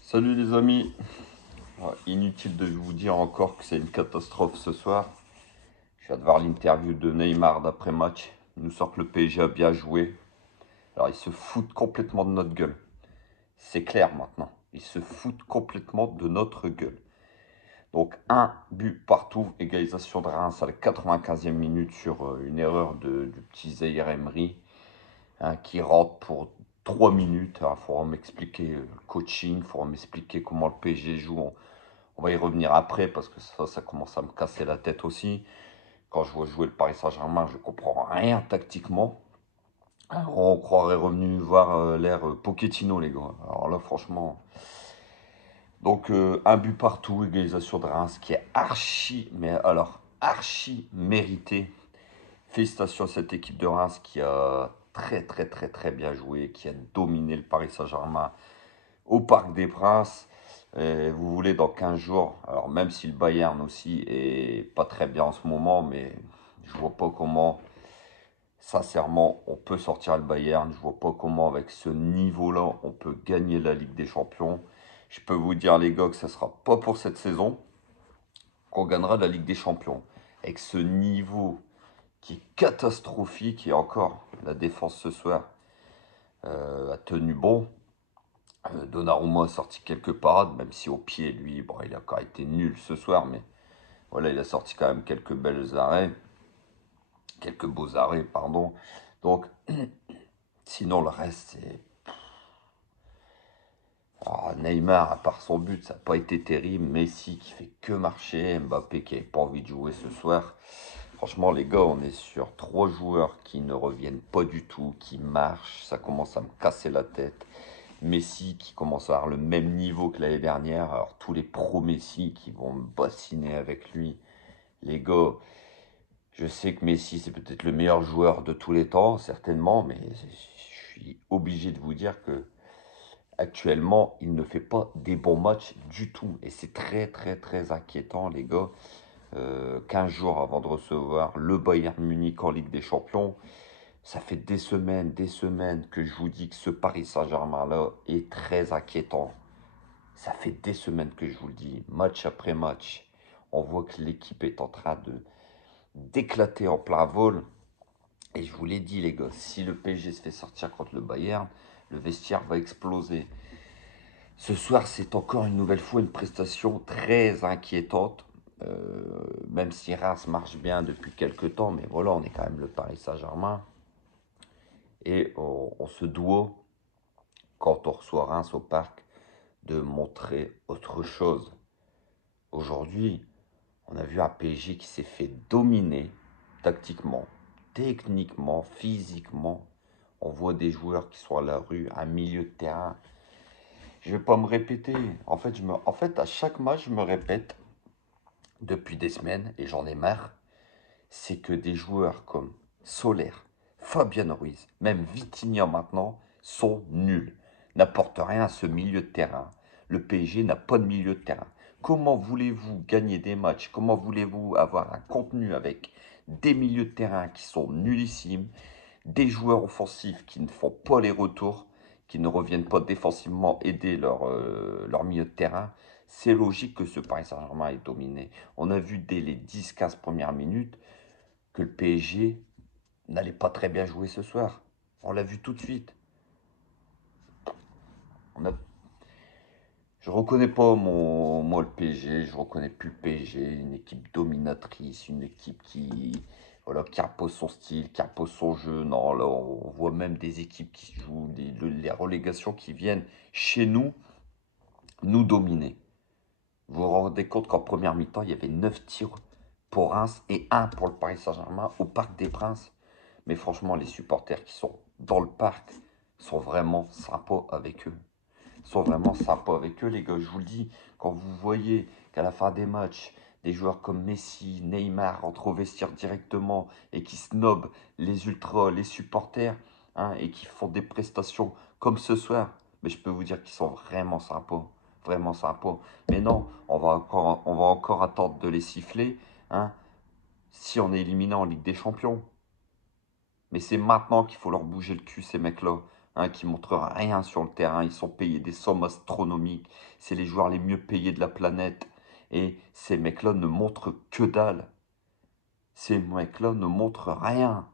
Salut les amis. Ouais, inutile de vous dire encore que c'est une catastrophe ce soir. Je viens de voir l'interview de Neymar d'après-match. Il nous sort que le PSG a bien joué. Alors ils se foutent complètement de notre gueule. C'est clair maintenant. Ils se foutent complètement de notre gueule. Donc un but partout, égalisation de Reims à la 95e minute sur une erreur du petit Zaïre Emery, hein, qui rentre pour 3 minutes. Il faudra m'expliquer le coaching, il faudra m'expliquer comment le PSG joue. On va y revenir après parce que ça commence à me casser la tête aussi. Quand je vois jouer le Paris Saint-Germain, je comprends rien tactiquement. Alors, on croirait revenu voir l'ère Pochettino, les gars. Alors là, franchement. Donc, un but partout, égalisation de Reims qui est archi, mais alors, archi mérité. Félicitations à cette équipe de Reims qui a très bien joué, qui a dominé le Paris Saint-Germain au Parc des Princes. Et vous voulez dans 15 jours, alors même si le Bayern aussi est pas très bien en ce moment, mais je vois pas comment, sincèrement, on peut sortir le Bayern. Je vois pas comment avec ce niveau-là, on peut gagner la Ligue des Champions. Je peux vous dire les gars que ce sera pas pour cette saison qu'on gagnera la Ligue des Champions. Avec ce niveau qui est catastrophique et encore la défense ce soir a tenu bon. Donnarumma a sorti quelques parades, même si au pied, lui, bon, il a quand même été nul ce soir, mais voilà, il a sorti quand même quelques belles arrêts, quelques beaux arrêts, pardon. Donc, sinon, le reste, c'est. Ah, Neymar, à part son but, ça n'a pas été terrible. Messi qui fait que marcher, Mbappé qui n'avait pas envie de jouer ce soir. Franchement, les gars, on est sur 3 joueurs qui ne reviennent pas du tout, qui marchent. Ça commence à me casser la tête. Messi qui commence à avoir le même niveau que l'année dernière. Alors tous les pros Messi qui vont me bassiner avec lui. Les gars, je sais que Messi c'est peut-être le meilleur joueur de tous les temps, certainement, mais je suis obligé de vous dire que actuellement il ne fait pas des bons matchs du tout. Et c'est très inquiétant les gars. 15 jours avant de recevoir le Bayern Munich en Ligue des Champions. Ça fait des semaines que je vous dis que ce Paris Saint-Germain-là est très inquiétant. Ça fait des semaines que je vous le dis, match après match. On voit que l'équipe est en train de d'éclater en plein vol. Et je vous l'ai dit, les gars, si le PSG se fait sortir contre le Bayern, le vestiaire va exploser. Ce soir, c'est encore une nouvelle fois une prestation très inquiétante. Même si Reims marche bien depuis quelques temps, mais voilà, on est quand même le Paris Saint-Germain. Et on se doit, quand on reçoit Reims au parc, de montrer autre chose. Aujourd'hui, on a vu un PSG qui s'est fait dominer tactiquement, techniquement, physiquement. On voit des joueurs qui sont à la rue, un milieu de terrain. Je ne vais pas me répéter. En fait, à chaque match, je me répète depuis des semaines, et j'en ai marre, c'est que des joueurs comme Soler, Fabien Ruiz, même Vitinha maintenant, sont nuls. N'apportent rien à ce milieu de terrain. Le PSG n'a pas de milieu de terrain. Comment voulez-vous gagner des matchs? Comment voulez-vous avoir un contenu avec des milieux de terrain qui sont nullissimes, des joueurs offensifs qui ne font pas les retours, qui ne reviennent pas défensivement aider leur milieu de terrain? C'est logique que ce Paris Saint-Germain est dominé. On a vu dès les 10-15 premières minutes que le PSG n'allait pas très bien jouer ce soir. On l'a vu tout de suite. On a... Je reconnais pas moi le PSG, je reconnais plus le PSG, une équipe dominatrice, une équipe voilà, qui impose son style, qui impose son jeu. Non, là, on voit même des équipes qui jouent les relégations qui viennent chez nous, nous dominer. Vous vous rendez compte qu'en première mi-temps, il y avait 9 tirs pour Reims et 1 pour le Paris Saint-Germain au Parc des Princes. Mais franchement, les supporters qui sont dans le parc sont vraiment sympas avec eux. Sont vraiment sympas avec eux, les gars. Je vous le dis, quand vous voyez qu'à la fin des matchs, des joueurs comme Messi, Neymar rentrent au vestiaire directement et qui snobent les ultras, les supporters, hein, et qui font des prestations comme ce soir, mais je peux vous dire qu'ils sont vraiment sympas. Vraiment sympas. Mais non, on va encore attendre de les siffler, hein, si on est éliminé en Ligue des Champions. Mais c'est maintenant qu'il faut leur bouger le cul, ces mecs-là. hein, qui montrent rien sur le terrain. Ils sont payés des sommes astronomiques. C'est les joueurs les mieux payés de la planète. Et ces mecs-là ne montrent que dalle. Ces mecs-là ne montrent rien.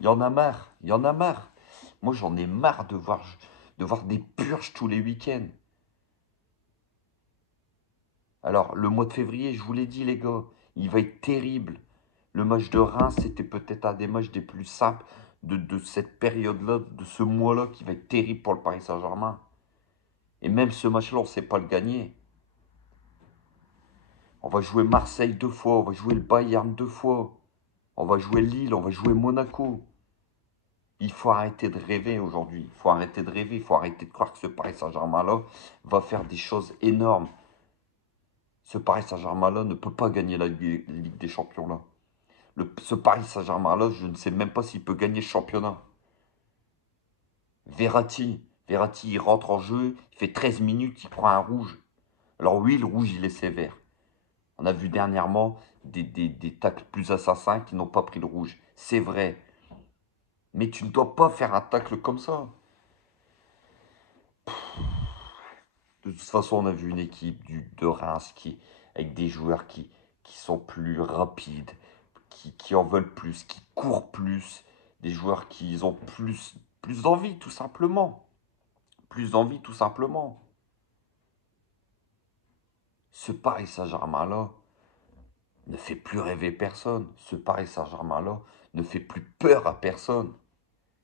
Il y en a marre. Il y en a marre. Moi, j'en ai marre de voir des purges tous les week-ends. Alors, le mois de février, je vous l'ai dit, les gars, il va être terrible. Le match de Reims, c'était peut-être un des matchs des plus simples de cette période-là, de ce mois-là, qui va être terrible pour le Paris Saint-Germain. Et même ce match-là, on ne sait pas le gagner. On va jouer Marseille 2 fois, on va jouer le Bayern 2 fois, on va jouer Lille, on va jouer Monaco. Il faut arrêter de rêver aujourd'hui. Il faut arrêter de rêver. Il faut arrêter de croire que ce Paris Saint-Germain-là va faire des choses énormes. Ce Paris Saint-Germain-là ne peut pas gagner la Ligue des Champions là. Ce Paris Saint-Germain-là, je ne sais même pas s'il peut gagner le championnat. Verratti, il rentre en jeu, il fait 13 minutes, il prend un rouge. Alors oui, le rouge, il est sévère. On a vu dernièrement des tacles plus assassins qui n'ont pas pris le rouge. C'est vrai. Mais tu ne dois pas faire un tacle comme ça. De toute façon, on a vu une équipe de Reims avec des joueurs qui sont plus rapides, qui en veulent plus, qui courent plus. Des joueurs qui ont plus d'envie, tout simplement. Plus d'envie, tout simplement. Ce Paris Saint-Germain-là ne fait plus rêver personne. Ce Paris Saint-Germain-là ne fait plus peur à personne.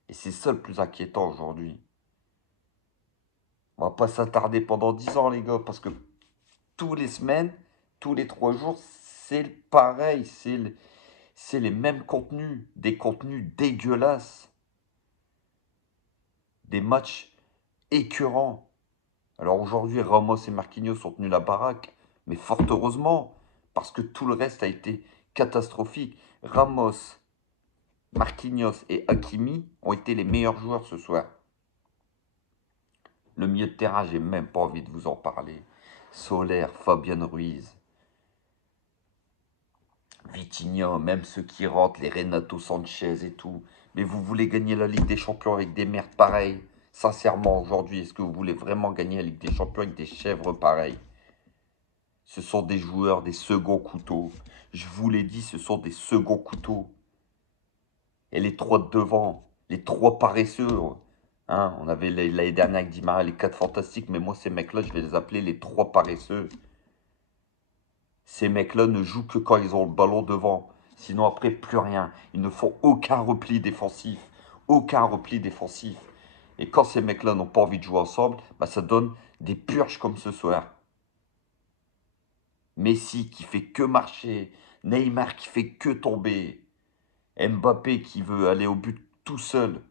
Et c'est ça le plus inquiétant aujourd'hui. On va pas s'attarder pendant 10 ans, les gars, parce que tous les semaines, tous les 3 jours, c'est pareil. C'est les mêmes contenus. Des contenus dégueulasses. Des matchs écœurants. Alors aujourd'hui, Ramos et Marquinhos ont tenu la baraque. Mais fort heureusement, parce que tout le reste a été catastrophique. Ramos, Marquinhos et Hakimi ont été les meilleurs joueurs ce soir. Le milieu de terrain, j'ai même pas envie de vous en parler. Soler, Fabian Ruiz, Vitinha, même ceux qui rentrent, les Renato Sanchez et tout. Mais vous voulez gagner la Ligue des Champions avec des merdes pareilles? Sincèrement, aujourd'hui, est-ce que vous voulez vraiment gagner la Ligue des Champions avec des chèvres pareilles? Ce sont des joueurs, des seconds couteaux. Je vous l'ai dit, ce sont des seconds couteaux. Et les trois de devant, les trois paresseux. Hein, on avait l'année dernière avec Di Maria les 4 fantastiques, mais moi, ces mecs-là, je vais les appeler les 3 paresseux. Ces mecs-là ne jouent que quand ils ont le ballon devant. Sinon, après, plus rien. Ils ne font aucun repli défensif. Aucun repli défensif. Et quand ces mecs-là n'ont pas envie de jouer ensemble, bah, ça donne des purges comme ce soir. Messi qui fait que marcher. Neymar qui fait que tomber. Mbappé qui veut aller au but tout seul.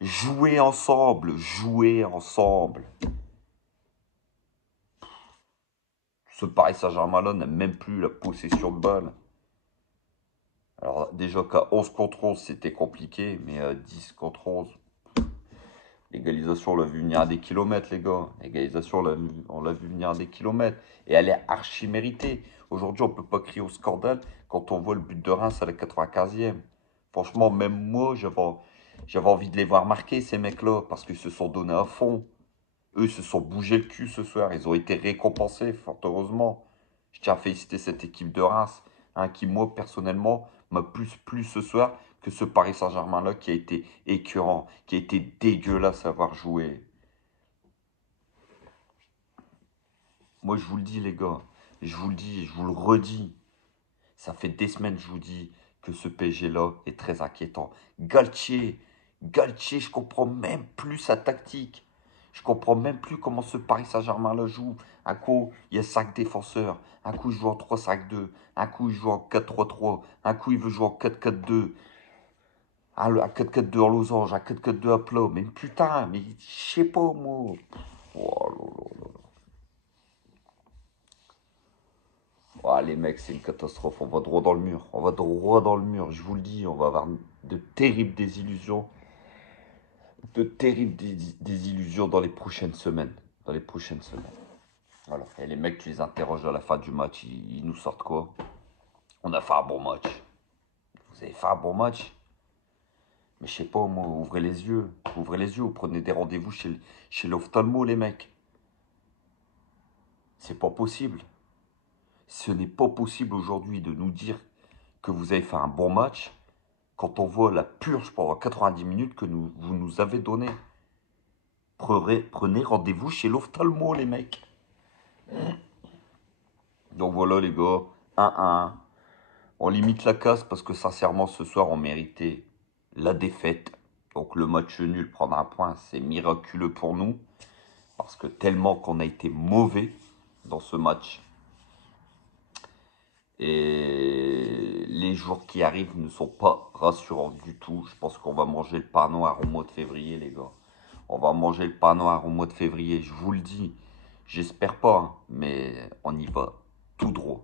Jouer ensemble. Jouer ensemble. Ce Paris Saint-Germain-là n'a même plus la possession de balle. Alors déjà qu'à 11 contre 11, c'était compliqué, mais à 10 contre 11, l'égalisation, on l'a vu venir à des kilomètres, les gars. L'égalisation, on l'a vu venir à des kilomètres. Et elle est archi méritée. Aujourd'hui, on ne peut pas crier au scandale quand on voit le but de Reims à la 95e. Franchement, même moi, j'avais envie de les voir marquer, ces mecs-là, parce qu'ils se sont donnés à fond. Eux, ils se sont bougés le cul ce soir. Ils ont été récompensés, fort heureusement. Je tiens à féliciter cette équipe de Reims, hein, qui, moi, personnellement, m'a plus plu ce soir que ce Paris Saint-Germain-là qui a été écœurant, qui a été dégueulasse à avoir joué. Moi, je vous le dis, les gars. Je vous le dis, je vous le redis. Ça fait des semaines, je vous dis, que ce PSG-là est très inquiétant. Galtier, je comprends même plus sa tactique. Je comprends même plus comment ce Paris Saint-Germain-là joue. Un coup, il y a 5 défenseurs. Un coup, il joue en 3-5-2. Un coup, il joue en 4-3-3. Un coup, il veut jouer en 4-4-2. Un 4-4-2 en losange, un 4-4-2 à plat. Mais putain, mais je sais pas, moi. Oh là là là. Ah, les mecs, c'est une catastrophe. On va droit dans le mur. On va droit dans le mur. Je vous le dis, on va avoir de terribles désillusions. De terribles désillusions dans les prochaines semaines. Dans les prochaines semaines. Voilà. Et les mecs, tu les interroges à la fin du match, ils nous sortent quoi? On a fait un bon match. Vous avez fait un bon match? Mais je sais pas, moi, ouvrez les yeux. Ouvrez les yeux, ou prenez des rendez-vous chez l'ophtalmo, les mecs. C'est pas possible. Ce n'est pas possible aujourd'hui de nous dire que vous avez fait un bon match quand on voit la purge pendant 90 minutes que vous nous avez donnée. Prenez rendez-vous chez l'ophtalmo, les mecs. Donc voilà, les gars, 1-1. On limite la casse parce que sincèrement, ce soir, on méritait la défaite. Donc le match nul, prendre un point, c'est miraculeux pour nous. Parce que tellement qu'on a été mauvais dans ce match. Et les jours qui arrivent ne sont pas rassurants du tout. Je pense qu'on va manger le pain noir au mois de février, les gars. On va manger le pain noir au mois de février, je vous le dis. J'espère pas, hein, mais on y va tout droit.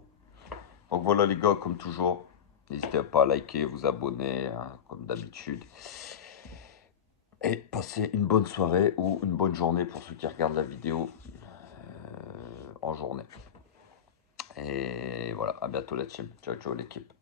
Donc voilà, les gars, comme toujours, n'hésitez pas à liker, vous abonner, hein, comme d'habitude. Et passez une bonne soirée ou une bonne journée pour ceux qui regardent la vidéo en journée. Et voilà, à bientôt la team. Ciao, ciao l'équipe.